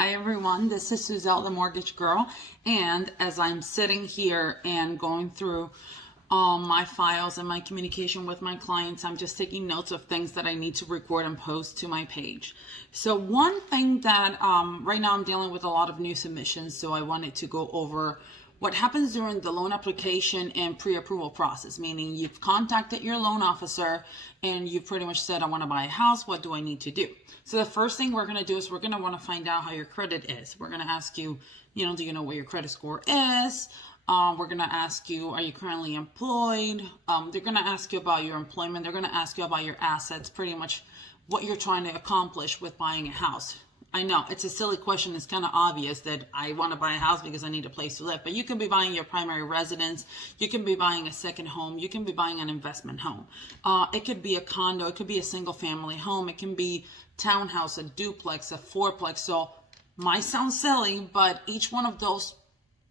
Hi everyone, this is Suzelle, the Mortgage Girl, and as I'm sitting here and going through my files and my communication with my clients, I'm just taking notes of things that I need to record and post to my page. So one thing that right now I'm dealing with a lot of new submissions, so I wanted to go over what happens during the loan application and pre-approval process, meaning you've contacted your loan officer and you've pretty much said, I want to buy a house. What do I need to do? So the first thing we're going to do is we're going to want to find out how your credit is. We're going to ask you, do you know what your credit score is? We're going to ask you, are you currently employed? They're going to ask you about your employment. They're going to ask you about your assets, pretty much what you're trying to accomplish with buying a house. I know it's a silly question. It's kind of obvious that I want to buy a house because I need a place to live, but you can be buying your primary residence. You can be buying a second home. You can be buying an investment home. It could be a condo. It could be a single family home. It can be townhouse, a duplex, a fourplex. So might sound silly, but each one of those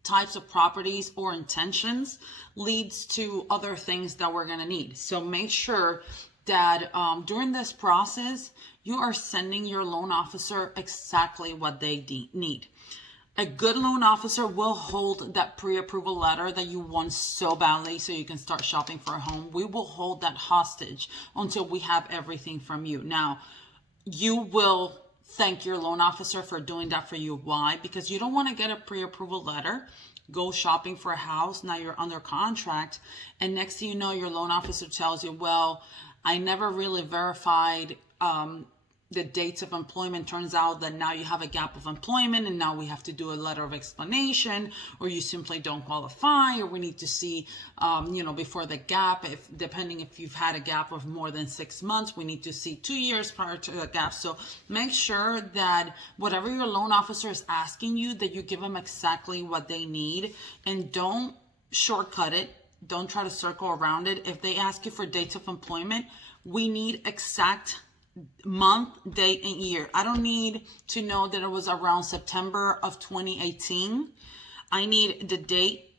types of properties or intentions leads to other things that we're going to need. So make sure that during this process, you are sending your loan officer exactly what they need. A good loan officer will hold that pre-approval letter that you want so badly so you can start shopping for a home. We will hold that hostage until we have everything from you. Now, you will thank your loan officer for doing that for you. Why? Because you don't want to get a pre-approval letter, go shopping for a house, now you're under contract, and next thing you know, your loan officer tells you, well, I never really verified the dates of employment. Turns out that now you have a gap of employment and now we have to do a letter of explanation, or you simply don't qualify, or we need to see, before the gap, depending if you've had a gap of more than 6 months, we need to see 2 years prior to the gap. So make sure that whatever your loan officer is asking you, that you give them exactly what they need, and don't shortcut it. Don't try to circle around it. If they ask you for dates of employment, we need exact month, date, and year. I don't need to know that it was around September of 2018. I need the date,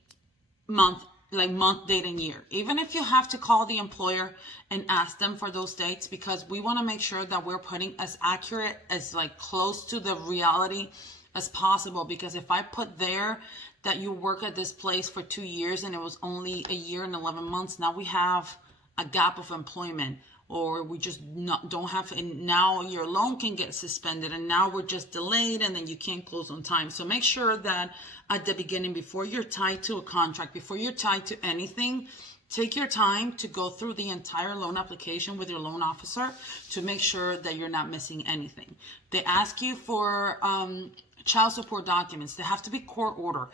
month, date, and year. Even if you have to call the employer and ask them for those dates, because we want to make sure that we're putting as accurate, as close to the reality as possible. Because if I put there that you work at this place for 2 years and it was only a year and 11 months, now we have a gap of employment, or we just don't have, and now your loan can get suspended, and now we're just delayed, and then you can't close on time. So make sure that at the beginning, before you're tied to a contract, before you're tied to anything, take your time to go through the entire loan application with your loan officer to make sure that you're not missing anything. They ask you for child support documents. They have to be court order.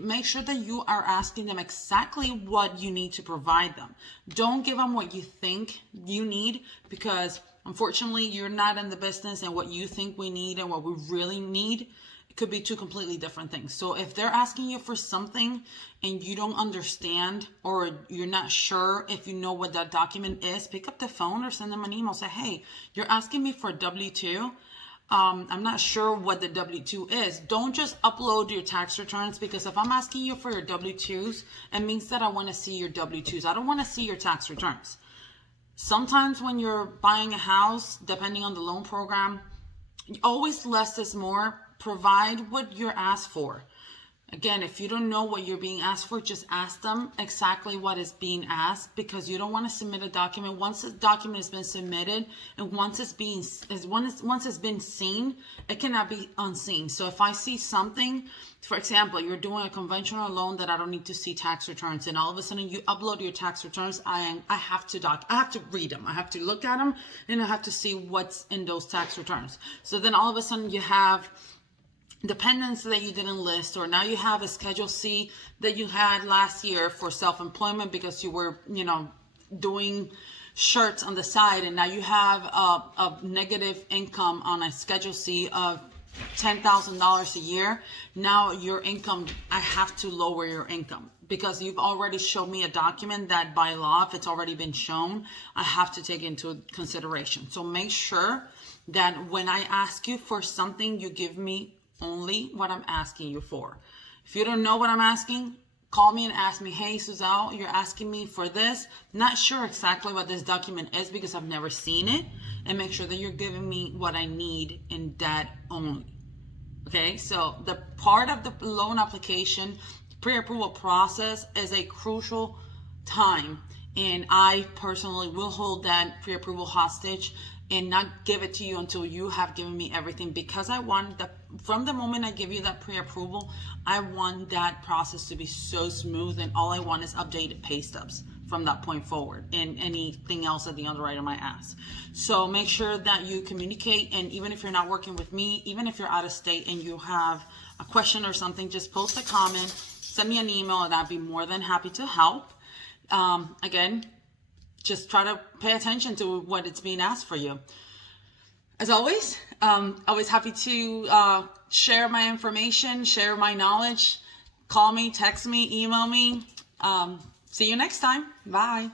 Make sure that you are asking them exactly what you need to provide them. Don't give them what you think you need, because unfortunately you're not in the business, and what you think we need and what we really need, it could be two completely different things. So if they're asking you for something and you don't understand, or you're not sure if you know what that document is, pick up the phone or send them an email. Say, hey, you're asking me for a W-2. I'm not sure what the W-2 is. Don't just upload your tax returns, because if I'm asking you for your W-2s, it means that I want to see your W-2s. I don't want to see your tax returns. Sometimes when you're buying a house, depending on the loan program, always less is more. Provide what you're asked for. Again, if you don't know what you're being asked for, just ask them exactly what is being asked, because you don't want to submit a document. Once a document has been submitted and once it's been seen, it cannot be unseen. So if I see something, for example, you're doing a conventional loan that I don't need to see tax returns, and all of a sudden you upload your tax returns, I have to read them. I have to look at them, and I have to see what's in those tax returns. So then all of a sudden you have dependents that you didn't list, or now you have a Schedule C that you had last year for self-employment because you were, doing shirts on the side, and now you have a negative income on a Schedule C of $10,000 a year. Now your income, I have to lower your income, because you've already showed me a document that by law, if it's already been shown, I have to take into consideration. So make sure that when I ask you for something, you give me only what I'm asking you for. If you don't know what I'm asking, call me and ask me, hey, Suzelle, you're asking me for this. Not sure exactly what this document is because I've never seen it. And make sure that you're giving me what I need in that only. Okay, so the part of the loan application pre-approval process is a crucial time, and I personally will hold that pre-approval hostage and not give it to you until you have given me everything, because I want the from the moment I give you that pre-approval, I want that process to be so smooth, and all I want is updated pay stubs from that point forward and anything else that the underwriter might ask. So make sure that you communicate, and even if you're not working with me, even if you're out of state and you have a question or something, just post a comment, send me an email, and I'd be more than happy to help. Again, just try to pay attention to what it's being asked for you. As always, always happy to share my information, share my knowledge. Call me, text me, email me. See you next time. Bye.